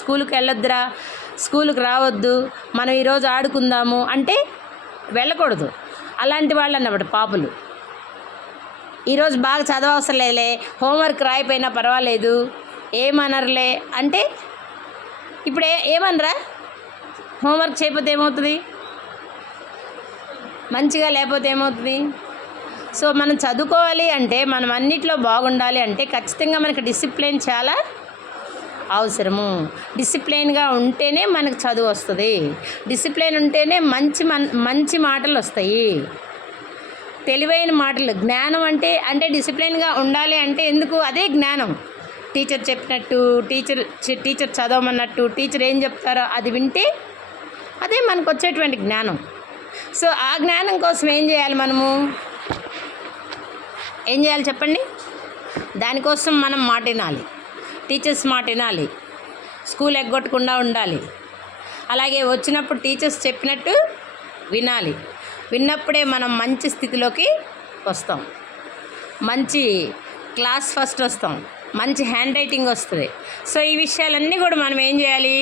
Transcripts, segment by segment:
స్కూల్కి వెళ్ళొద్దురా, స్కూల్కి రావద్దు, మనం ఈరోజు ఆడుకుందాము అంటే వెళ్ళకూడదు. అలాంటి వాళ్ళు అన్నమాట పాపులు. ఈరోజు బాగా చదవవసరం లేదులే, హోంవర్క్ రాయిపోయినా పర్వాలేదు, ఏమనరులే అంటే ఇప్పుడు ఏమనరా? హోంవర్క్ చేయకపోతే ఏమవుతుంది? మంచిగా లేకపోతే ఏమవుతుంది? సో మనం చదువుకోవాలి అంటే, మనం అన్నిట్లో బాగుండాలి అంటే ఖచ్చితంగా మనకి డిసిప్లిన్ చాలా అవసరము. డిసిప్లైన్గా ఉంటేనే మనకు చదువు వస్తుంది. డిసిప్లైన్ ఉంటేనే మంచి మాటలు వస్తాయి, తెలివైన మాటలు. జ్ఞానం అంటే డిసిప్లైన్గా ఉండాలి అంటే ఎందుకు? అదే జ్ఞానం. టీచర్ చెప్పినట్టు, టీచర్ చదవమన్నట్టు, టీచర్ ఏం చెప్తారో అది వింటే అదే మనకు వచ్చేటువంటి జ్ఞానం. సో ఆ జ్ఞానం కోసం ఏం చేయాలి? మనము ఏం చేయాలి చెప్పండి? దానికోసం మనం మాట వినాలి, టీచర్స్ మాట వినాలి, స్కూల్ ఎగ్గొట్టకుండా ఉండాలి. అలాగే వచ్చినప్పుడు టీచర్స్ చెప్పినట్టు వినాలి. విన్నప్పుడే మనం మంచి స్థితిలోకి వస్తాం, మంచి క్లాస్ ఫస్ట్ వస్తాం, మంచి హ్యాండ్ రైటింగ్ వస్తుంది. సో ఈ విషయాలన్నీ కూడా మనం ఏం చేయాలి?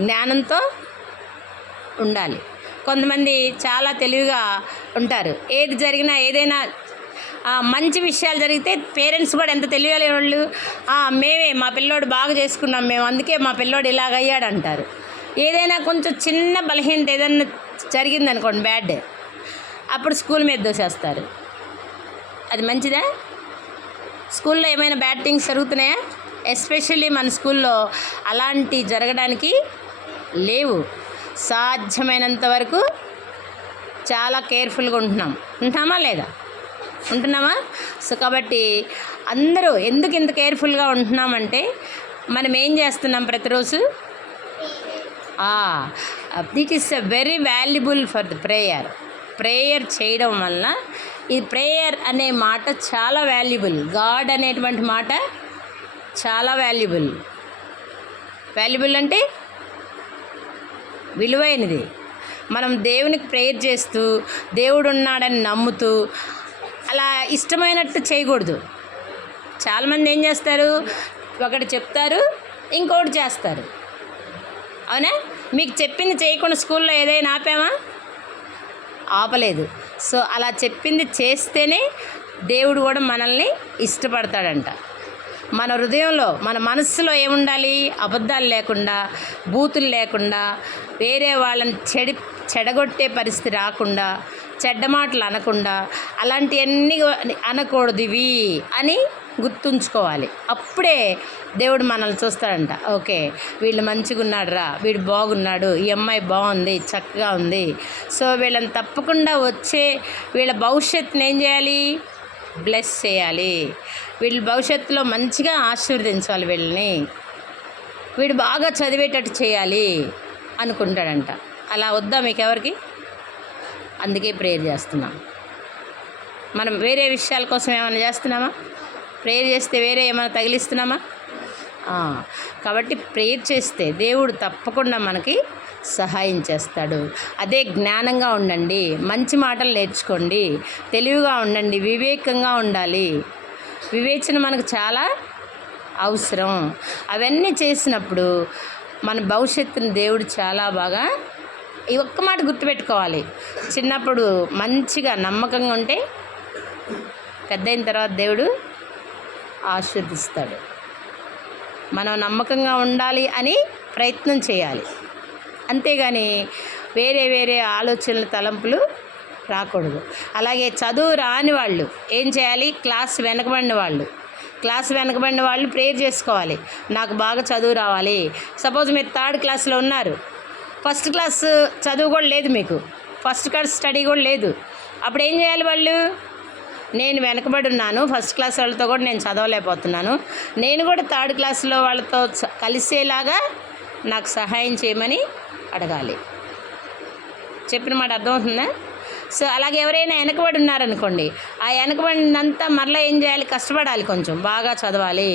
జ్ఞానంతో ఉండాలి. కొంతమంది చాలా తెలివిగా ఉంటారు. ఏది జరిగినా, ఏదైనా మంచి విషయాలు జరిగితే పేరెంట్స్ కూడా ఎంత తెలియాలి వాళ్ళు, మేమే మా పిల్లోడు బాగా చేసుకున్నాం, మేము అందుకే మా పిల్లోడు ఇలాగయ్యాడు అంటారు. ఏదైనా కొంచెం చిన్న బలహీనత ఏదైనా జరిగిందనుకోండి, బ్యాడ్, అప్పుడు స్కూల్ మీద దోసేస్తారు. అది మంచిదా? స్కూల్లో ఏమైనా బ్యాడ్ థింగ్స్ జరుగుతున్నాయా? ఎస్పెషల్లీ మన స్కూల్లో అలాంటి జరగడానికి లేవు. సాధ్యమైనంత వరకు చాలా కేర్ఫుల్గా ఉంటున్నామా లేదా? ఉంటున్నామా? సో కాబట్టి అందరూ ఎందుకు ఇంత కేర్ఫుల్గా ఉంటున్నామంటే, మనం ఏం చేస్తున్నాం ప్రతిరోజు? It is very valuable for the prayer చేయడం వలన ఈ ప్రేయర్ అనే మాట చాలా వాల్యుబుల్. గాడ్ అనేటువంటి మాట చాలా వాల్యుబుల్ అంటే విలువైనది. మనం దేవునికి ప్రేయర్ చేస్తూ, దేవుడు ఉన్నాడని నమ్ముతూ అలా ఇష్టమైనట్టు చేయకూడదు. చాలామంది ఏం చేస్తారు? ఒకటి చెప్తారు, ఇంకొకటి చేస్తారు. అవునా? మీకు చెప్పింది చేయకుండా స్కూల్లో ఏదైనా ఆపామా? ఆపలేదు. సో అలా చెప్పింది చేస్తేనే దేవుడు కూడా మనల్ని ఇష్టపడతాడంట. మన హృదయంలో, మన మనస్సులో ఏముండాలి? అబద్ధాలు లేకుండా, బూతులు లేకుండా, వేరే వాళ్ళని చెడగొట్టే పరిస్థితి రాకుండా, చెడ్డ మాటలు అనకుండా, అలాంటివన్నీ అనకూడదు ఇవి అని గుర్తుంచుకోవాలి. అప్పుడే దేవుడు మనల్ని చూస్తాడంట. ఓకే, వీళ్ళు మంచిగా ఉన్నాడు రా, వీడు బాగున్నాడు, ఈ అమ్మాయి బాగుంది, చక్కగా ఉంది. సో వీళ్ళని తప్పకుండా వీళ్ళ భవిష్యత్తుని ఏం చేయాలి? బ్లెస్ చేయాలి. వీళ్ళ భవిష్యత్తులో మంచిగా ఆశీర్వదించాలి, వీడు బాగా చదివేటట్టు చేయాలి అనుకుంటాడంట. అలా వద్దా మీకు ఎవరికి? అందుకే ప్రేయర్ చేస్తున్నాం. మనం వేరే విషయాల కోసం ఏమైనా చేస్తున్నామా? ప్రేయర్ చేస్తే వేరే ఏమైనా తగిలిస్తున్నామా? కాబట్టి ప్రేయర్ చేస్తే దేవుడు తప్పకుండా మనకి సహాయం చేస్తాడు. అదే జ్ఞానంగా ఉండండి, మంచి మాటలు నేర్చుకోండి, తెలివిగా ఉండండి, వివేకంగా ఉండాలి. వివేచన మనకు చాలా అవసరం. అవన్నీ చేసినప్పుడు మన భవిష్యత్తుని దేవుడు చాలా బాగా, ఈ ఒక్క మాట గుర్తుపెట్టుకోవాలి, చిన్నప్పుడు మంచిగా నమ్మకంగా ఉంటే పెద్దయిన తర్వాత దేవుడు ఆశీర్వదిస్తాడు. మనం నమ్మకంగా ఉండాలి అని ప్రయత్నం చేయాలి, అంతేగాని వేరే ఆలోచనలు, తలంపులు రాకూడదు. అలాగే చదువు రాని వాళ్ళు ఏం చేయాలి? క్లాస్ వెనకబడిన వాళ్ళు ప్రేయర్ చేసుకోవాలి. నాకు బాగా చదువు రావాలి. సపోజ్ మీరు 3rd క్లాస్లో ఉన్నారు, 1st క్లాస్ చదువు కూడా లేదు, మీకు 1st క్లాస్ స్టడీ కూడా లేదు. అప్పుడు ఏం చేయాలి? వాళ్ళు, నేను వెనకబడి ఉన్నాను, 1st క్లాస్ వాళ్ళతో కూడా నేను చదవలేకపోతున్నాను, నేను కూడా 3rd క్లాస్లో వాళ్ళతో కలిసేలాగా నాకు సహాయం చేయమని అడగాలి. చెప్పిన మాట అర్థమవుతుందా? సో అలాగే ఎవరైనా వెనకబడి ఉన్నారనుకోండి, ఆ వెనకబడినంతా మరలా ఏం చేయాలి? కష్టపడాలి, కొంచెం బాగా చదవాలి,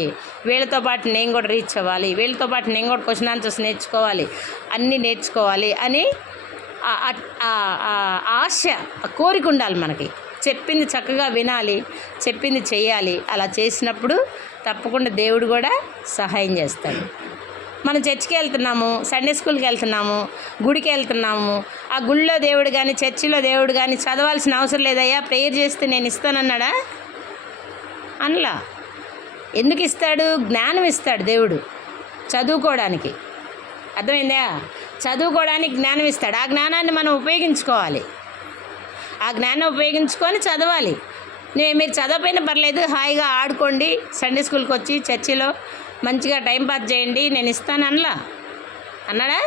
వీళ్ళతో పాటు నేను కూడా రీచ్ అవ్వాలి, వీళ్ళతో పాటు నేను కూడా క్వశ్చన్ ఆన్సర్స్ నేర్చుకోవాలి, అన్నీ నేర్చుకోవాలి అని ఆశ, కోరిక ఉండాలి మనకి. చెప్పింది చక్కగా వినాలి, చెప్పింది చేయాలి. అలా చేసినప్పుడు తప్పకుండా దేవుడు కూడా సహాయం చేస్తాడు. మనం చర్చికి వెళ్తున్నాము, సండే స్కూల్కి వెళ్తున్నాము, గుడికి వెళ్తున్నాము. ఆ గుళ్ళో దేవుడు కానీ చర్చిలో దేవుడు కానీ చదవాల్సిన అవసరం లేదయ్యా, ప్రేయర్ చేస్తే నేను ఇస్తానన్నాడా? అనలా. ఎందుకు ఇస్తాడు? జ్ఞానం ఇస్తాడు దేవుడు చదువుకోవడానికి. అర్థమైందా? చదువుకోవడానికి జ్ఞానం ఇస్తాడు. ఆ జ్ఞానాన్ని మనం ఉపయోగించుకోవాలి. ఆ జ్ఞానం ఉపయోగించుకొని చదవాలి. మీరు చదవకపోయినా పర్లేదు, హాయిగా ఆడుకోండి, సండే స్కూల్కి వచ్చి చర్చిలో మంచిగా టైం పాస్ చేయండి, నేను ఇస్తాను అనలా. అన్నాడా?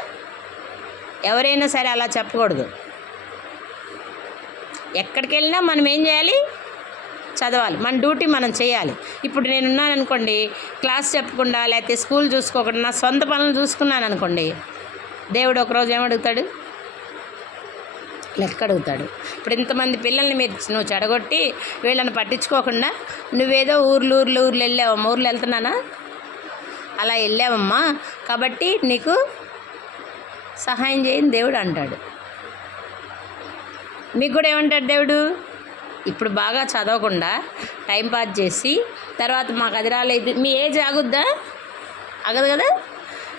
ఎవరైనా సరే అలా చెప్పకూడదు. ఎక్కడికి వెళ్ళినా మనం ఏం చేయాలి? చదవాలి. మన డ్యూటీ మనం చేయాలి. ఇప్పుడు నేనున్నాను అనుకోండి, క్లాస్ చెప్పకుండా లేకపోతే స్కూల్ చూసుకోకుండా నా సొంత పనులు చూసుకున్నాను అనుకోండి, దేవుడు ఒకరోజు ఏమడుగుతాడు? లెక్క అడుగుతాడు. ఇప్పుడు ఇంతమంది పిల్లల్ని నువ్వు చెడగొట్టి వీళ్ళని పట్టించుకోకుండా నువ్వేదో ఊర్లు వెళ్ళావమ్మా. ఊర్లు వెళ్తున్నానా? అలా వెళ్ళావమ్మా, కాబట్టి నీకు సహాయం చేయని దేవుడు అంటాడు. మీకు కూడా ఏమంటాడు దేవుడు? ఇప్పుడు బాగా చదవకుండా టైంపాస్ చేసి తర్వాత మాకు అది రాలేదు, మీ ఏజ్ ఆగుద్దా? ఆగదు కదా.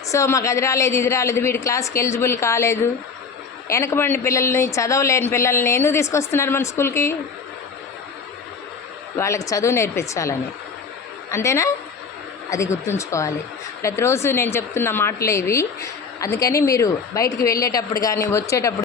సో మాకు అది రాలేదు, ఇది రాలేదు, వీడి క్లాస్కి ఎలిజిబుల్ కాలేదు, వెనకబడిన పిల్లల్ని, చదవలేని పిల్లల్ని ఎందుకు తీసుకొస్తున్నారు మన స్కూల్కి? వాళ్ళకి చదువు నేర్పించాలని. అంతేనా? అది గుర్తుంచుకోవాలి. ప్రతిరోజు నేను చెప్తున్న మాటలే ఇవి. అందుకని మీరు బయటికి వెళ్ళేటప్పుడు కానీ వచ్చేటప్పుడు